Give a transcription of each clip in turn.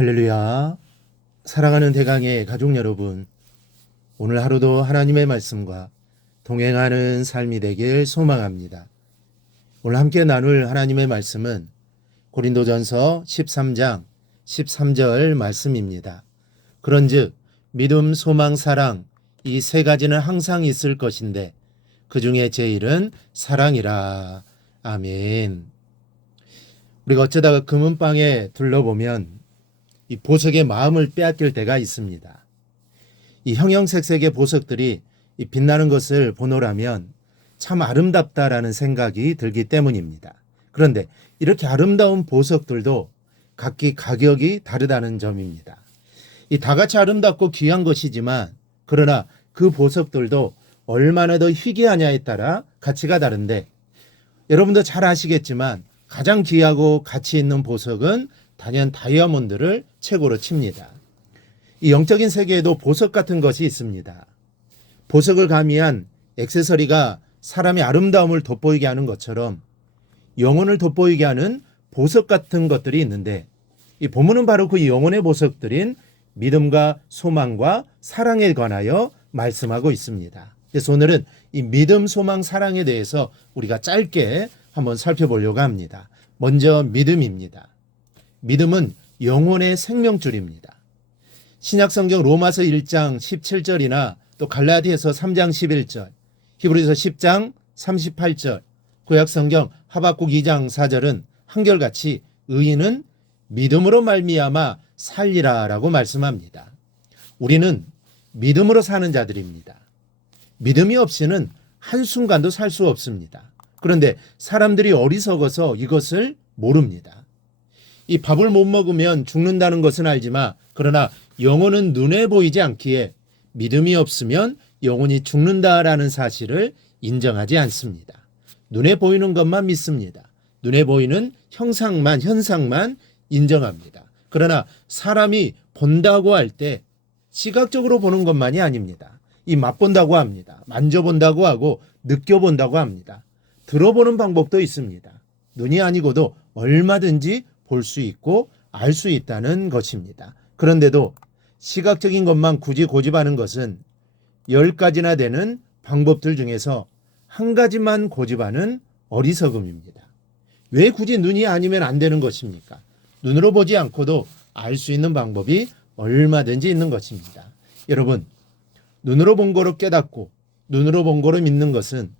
할렐루야. 사랑하는 대강의 가족 여러분, 오늘 하루도 하나님의 말씀과 동행하는 삶이 되길 소망합니다. 오늘 함께 나눌 하나님의 말씀은 고린도전서 13장 13절 말씀입니다. 그런즉 믿음, 소망, 사랑 이 세 가지는 항상 있을 것인데 그 중에 제일은 사랑이라. 아멘. 우리가 어쩌다가 금은방에 둘러보면 이 보석의 마음을 빼앗길 때가 있습니다. 이 형형색색의 보석들이 이 빛나는 것을 보노라면 참 아름답다라는 생각이 들기 때문입니다. 그런데 이렇게 아름다운 보석들도 각기 가격이 다르다는 점입니다. 이 다 같이 아름답고 귀한 것이지만 그러나 그 보석들도 얼마나 더 희귀하냐에 따라 가치가 다른데, 여러분도 잘 아시겠지만 가장 귀하고 가치 있는 보석은 단연 다이아몬드를 최고로 칩니다. 이 영적인 세계에도 보석 같은 것이 있습니다. 보석을 가미한 액세서리가 사람의 아름다움을 돋보이게 하는 것처럼 영혼을 돋보이게 하는 보석 같은 것들이 있는데, 이 본문은 바로 그 영혼의 보석들인 믿음과 소망과 사랑에 관하여 말씀하고 있습니다. 그래서 오늘은 이 믿음, 소망, 사랑에 대해서 우리가 짧게 한번 살펴보려고 합니다. 먼저 믿음입니다. 믿음은 영혼의 생명줄입니다. 신약성경 로마서 1장 17절이나 또 갈라디아서 3장 11절, 히브리서 10장 38절, 구약성경 하박국 2장 4절은 한결같이 의인은 믿음으로 말미암아 살리라라고 말씀합니다. 우리는 믿음으로 사는 자들입니다. 믿음이 없이는 한순간도 살 수 없습니다. 그런데 사람들이 어리석어서 이것을 모릅니다. 이 밥을 못 먹으면 죽는다는 것은 알지만 그러나 영혼은 눈에 보이지 않기에 믿음이 없으면 영혼이 죽는다라는 사실을 인정하지 않습니다. 눈에 보이는 것만 믿습니다. 눈에 보이는 현상만 인정합니다. 그러나 사람이 본다고 할 때 시각적으로 보는 것만이 아닙니다. 이 맛본다고 합니다. 만져본다고 하고 느껴본다고 합니다. 들어보는 방법도 있습니다. 눈이 아니고도 얼마든지 볼 수 있고 알 수 있다는 것입니다. 그런데도 시각적인 것만 굳이 고집하는 것은 10가지나 되는 방법들 중에서 한 가지만 고집하는 어리석음입니다. 왜 굳이 눈이 아니면 안 되는 것입니까? 눈으로 보지 않고도 알 수 있는 방법이 얼마든지 있는 것입니다. 여러분, 눈으로 본 거로 깨닫고 눈으로 본 거로 믿는 것은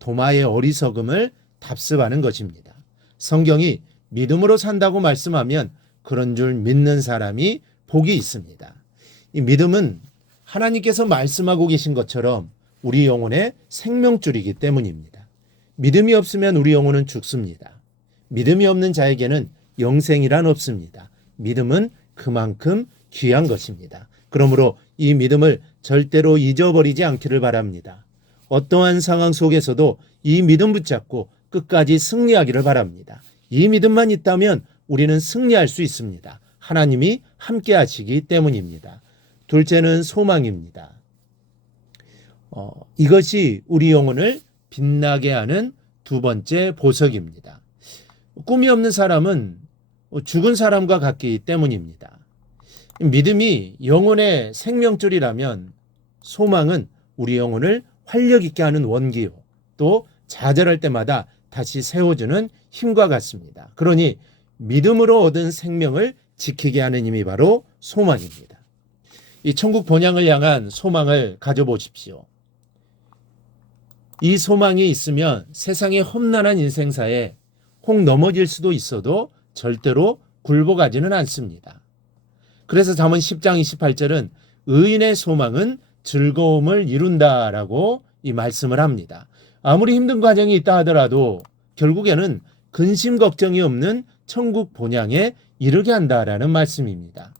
도마의 어리석음을 답습하는 것입니다. 성경이 믿음으로 산다고 말씀하면 그런 줄 믿는 사람이 복이 있습니다. 이 믿음은 하나님께서 말씀하고 계신 것처럼 우리 영혼의 생명줄이기 때문입니다. 믿음이 없으면 우리 영혼은 죽습니다. 믿음이 없는 자에게는 영생이란 없습니다. 믿음은 그만큼 귀한 것입니다. 그러므로 이 믿음을 절대로 잊어버리지 않기를 바랍니다. 어떠한 상황 속에서도 이 믿음 붙잡고 끝까지 승리하기를 바랍니다. 이 믿음만 있다면 우리는 승리할 수 있습니다. 하나님이 함께 하시기 때문입니다. 둘째는 소망입니다. 이것이 우리 영혼을 빛나게 하는 두 번째 보석입니다. 꿈이 없는 사람은 죽은 사람과 같기 때문입니다. 믿음이 영혼의 생명줄이라면 소망은 우리 영혼을 활력 있게 하는 원기요, 또 좌절할 때마다 다시 세워주는 힘과 같습니다. 그러니 믿음으로 얻은 생명을 지키게 하는 힘이 바로 소망입니다. 이 천국 본향을 향한 소망을 가져보십시오. 이 소망이 있으면 세상의 험난한 인생사에 혹 넘어질 수도 있어도 절대로 굴복하지는 않습니다. 그래서 잠언 10장 28절은 의인의 소망은 즐거움을 이룬다라고 이 말씀을 합니다. 아무리 힘든 과정이 있다 하더라도 결국에는 근심 걱정이 없는 천국 본향에 이르게 한다라는 말씀입니다.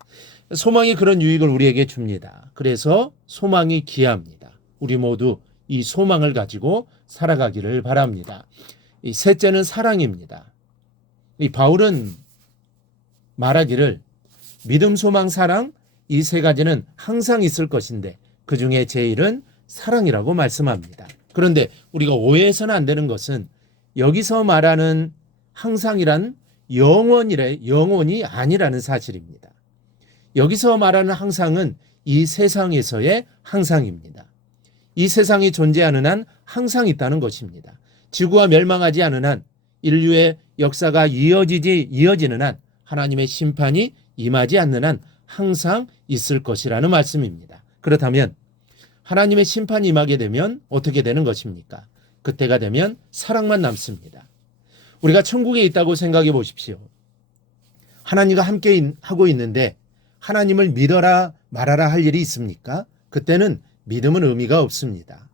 소망이 그런 유익을 우리에게 줍니다. 그래서 소망이 귀합니다. 우리 모두 이 소망을 가지고 살아가기를 바랍니다. 이 셋째는 사랑입니다. 이 바울은 말하기를 믿음, 소망, 사랑 이 세 가지는 항상 있을 것인데 그 중에 제일은 사랑이라고 말씀합니다. 그런데 우리가 오해해서는 안 되는 것은 여기서 말하는 항상이란 영원이 아니라는 사실입니다. 여기서 말하는 항상은 이 세상에서의 항상입니다. 이 세상이 존재하는 한 항상 있다는 것입니다. 지구가 멸망하지 않은 한, 인류의 역사가 이어지는 한, 하나님의 심판이 임하지 않는 한 항상 있을 것이라는 말씀입니다. 그렇다면 하나님의 심판이 임하게 되면 어떻게 되는 것입니까? 그때가 되면 사랑만 남습니다. 우리가 천국에 있다고 생각해 보십시오. 하나님과 함께 하고 있는데 하나님을 믿어라 말아라 할 일이 있습니까? 그때는 믿음은 의미가 없습니다.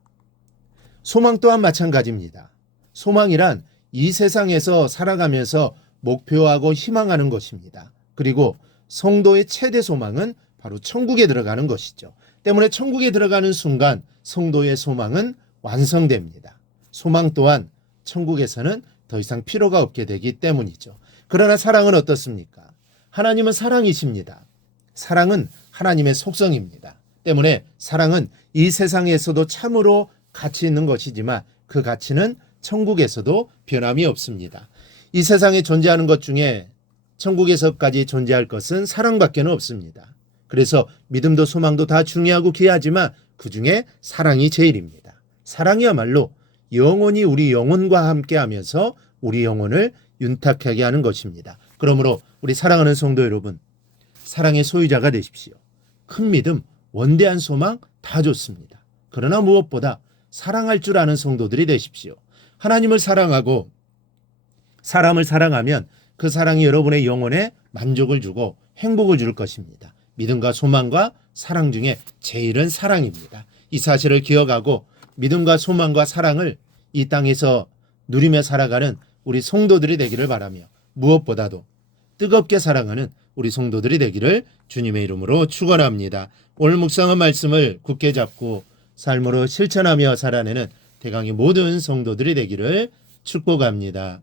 소망 또한 마찬가지입니다. 소망이란 이 세상에서 살아가면서 목표하고 희망하는 것입니다. 그리고 성도의 최대 소망은 바로 천국에 들어가는 것이죠. 때문에 천국에 들어가는 순간 성도의 소망은 완성됩니다. 소망 또한 천국에서는 더 이상 필요가 없게 되기 때문이죠. 그러나 사랑은 어떻습니까? 하나님은 사랑이십니다. 사랑은 하나님의 속성입니다. 때문에 사랑은 이 세상에서도 참으로 가치 있는 것이지만 그 가치는 천국에서도 변함이 없습니다. 이 세상에 존재하는 것 중에 천국에서까지 존재할 것은 사랑밖에는 없습니다. 그래서 믿음도 소망도 다 중요하고 귀하지만 그 중에 사랑이 제일입니다. 사랑이야말로 영원히 우리 영혼과 함께하면서 우리 영혼을 윤탁하게 하는 것입니다. 그러므로 우리 사랑하는 성도 여러분, 사랑의 소유자가 되십시오. 큰 믿음, 원대한 소망 다 좋습니다. 그러나 무엇보다 사랑할 줄 아는 성도들이 되십시오. 하나님을 사랑하고 사람을 사랑하면 그 사랑이 여러분의 영혼에 만족을 주고 행복을 줄 것입니다. 믿음과 소망과 사랑 중에 제일은 사랑입니다. 이 사실을 기억하고 믿음과 소망과 사랑을 이 땅에서 누리며 살아가는 우리 성도들이 되기를 바라며 무엇보다도 뜨겁게 사랑하는 우리 성도들이 되기를 주님의 이름으로 축원합니다. 오늘 묵상한 말씀을 굳게 잡고 삶으로 실천하며 살아내는 대강의 모든 성도들이 되기를 축복합니다.